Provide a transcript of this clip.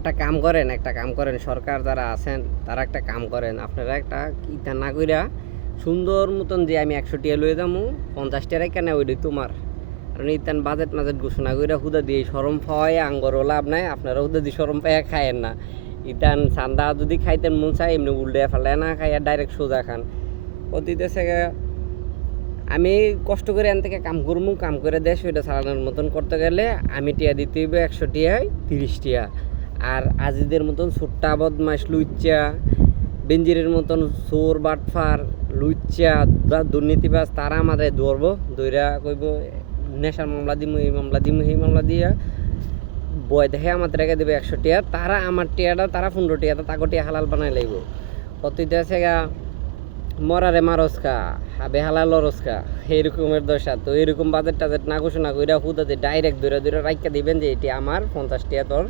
একটা কাম করেন, একটা কাম করেন, সরকার যারা আছেন, তারা একটা কাম করেন। আপনারা একটা ইটা না কইরা সুন্দর মতন যে আমি একশো টিয়া লয়ে যাব পঞ্চাশ টিয়া কেন ওইটাই তোমার। কারণ ইতান বাজেট মাজেট ঘোষণা কইরা হুদা দিয়ে সরম পাওয়াই আঙ্গরও লাভ নাই আপনারা হুদা দিয়ে সরম পাইয়া খায়েন না। ইতান চান্দা যদি খাইতেন মন চাই এমনি উল্টে ফেলে না খাইয়া ডাইরেক্ট সোজা খান। অতীতে আমি কষ্ট করে এন থেকে কাম করব কাম করে দেশ ওইটা চালানোর মতন করতে গেলে আমি টিয়া দিতে হইবে একশো টিয়ায় তিরিশ টিয়া। আর আজিদের মতন ছোট্টা বদমাস লুচ্চা বেঞ্জিরের মতন চোর, বাটফার লুচ্চা দুর্নীতিবাজ, তারা আমাদের দৌড়বো দৌড়া কইব, নেশার মামলা দিমু, এই মামলা দিমু এই মামলা দিয়া বয় দেখে আমার রেখে দেবে একশো টিয়া, তারা আমার টিয়াটা, তারা পনেরো টিয়াটা তাকে টিয়া হালাল বানাই লাগব অতীতে আছে গা, মরারে মারসকা হাবে হালাল রসকা এইরকমের দশা, তো এরকম বাজেট টাজেট না ঘোষণা কইরা হুদাতে ডাইরেক্ট দৌড়া দৌড়া রাইকা দিবেন যে এটি আমার পঞ্চাশ টিয়া তোর